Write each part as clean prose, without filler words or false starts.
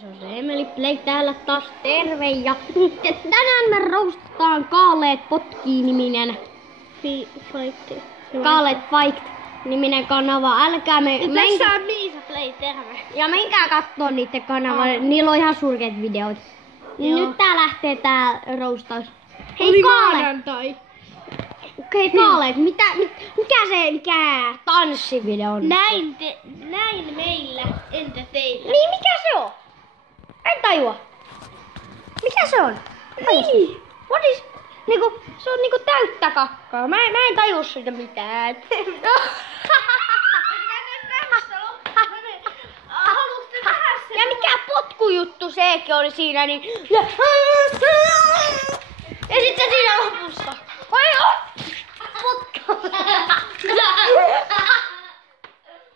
Se on se Emeli Play täällä taas terve ja tänään me roustataan Kaaleet Potkii-niminen Kaaleet Fight-niminen kanava. Älkää tässä on Miisa Play, terve. Ja menkää kattoo niitten kanavaa, niillä on ihan surkeat videot. Nyt tää lähtee tää roustaus. Hei maanantai. Okei Kaaleet, mikä tanssivideo on? Näin meillä, entä teillä? Niin, mikä se on? En tajua. Mikä se on? Niin. Se on niinku täyttä kakkaa. Mä en tajua siitä mitään. Ja mikä potkujuttu sekin oli siinä, niin... Ja sitten siinä lopussa.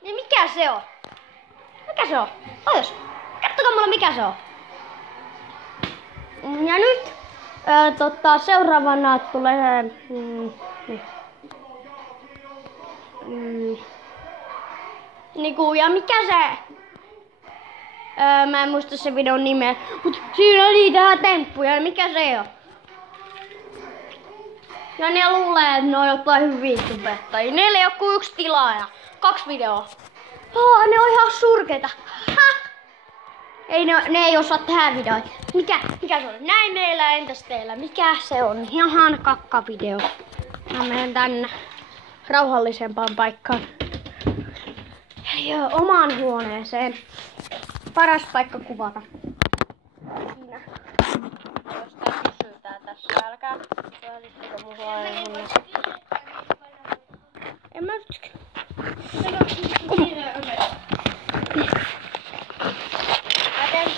Niin mikä se on? Mikä se on? Ois. Kattokaa mulle mikä se on. Ja nyt seuraavana tulee niinku, ja mikä se mä en muista se videon nimeä, mut siinä oli tää temppuja ja mikä se on? Ja ne luulee, että ne on jotain hyviä tubettajia. Neillä ei oo kuin 1 tilaaja. 2 videoa. Ne on ihan surkeita. Ne ei osaa tehdä videoita. Mikä se on? Näin meillä, entäs teillä? Mikä se on? Ihan kakkavideo. Mä menen tänne rauhallisempaan paikkaan. Eli omaan huoneeseen. Paras paikka kuvata. Siinä. Jos tää kysytään tässä, älkää. Pääsitkö mun huoneeseen? En mä nyt.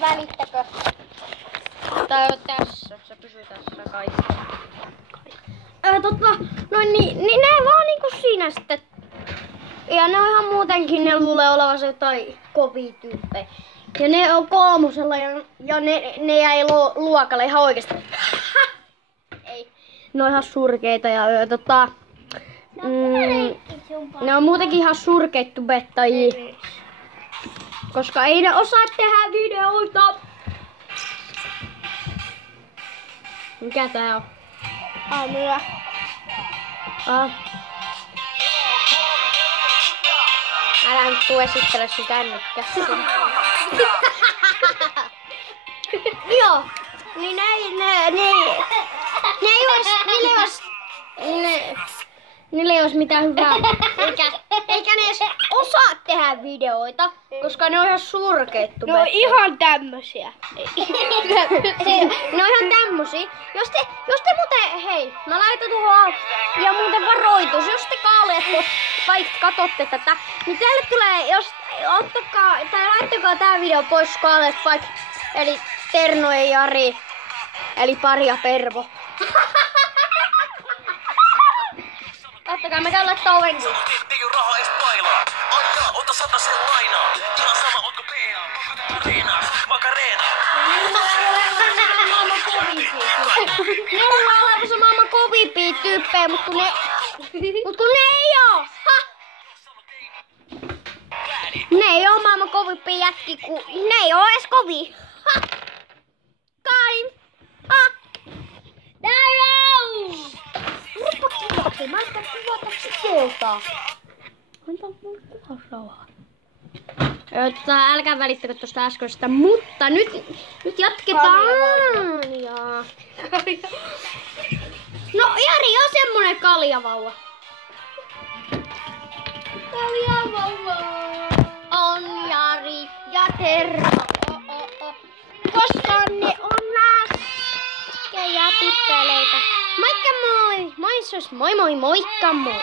Välittäkö? Tää on tässä, se pysyy tässä kaikki. Niin ne vaan niinku siinä sitten. Ja ne on ihan muutenkin, ne luulee olevansa jotain kovia tyyppejä. Ja ne on 3. ja ne jäi luokalle ihan oikeesti. Ei. Ne on ihan surkeita ja ne on muutenkin ihan surkeita tubettajia. Koska ei ne osaa tehdä videoita. Mikä tää on? Aamulla. Älä nyt tuu esittele sun kännykkää. Joo. Niin niillä ei ois mitään hyvää. Eikä ne edes osaa tehdä videoita, koska ne on ihan surkeet tubettajia. Ne on ihan tämmösiä. Ne on ihan tämmösiä. Jos te muuten, hei, mä laitan tuohon ja muuten varoitus, jos te Kaaleet Fight katsotte tätä, niin teille tulee, laittakaa tää video pois Kaaleet Fight, eli Terno ja Jari, eli Pari ja Pervo. Kattokaa, mä käyn laittaa oven. Ei oo rahaa ees pailaa. Aijaa, ota 100 sen lainaa. Ihan sama, onko PA, onko Tiina, Macarena. Ne on olemassa maailman kovimpia tyyppejä, mut kun ne ei oo. Ne ei oo maailman kovimpia jätkiä, kun ne ei oo edes kovia. Kain. Mä aloitan kuvata sieltä. Antaa mulle kuvausrauhaa. Älkää välittäkö tosta äskeisestä, mutta nyt jatketaan. No Jari on semmonen kaljavauva. Kaljavauva. On Jari ja Tervo. Koska ne on läskejä tyttäleitä. Moikka moi! Moi, moikka moi!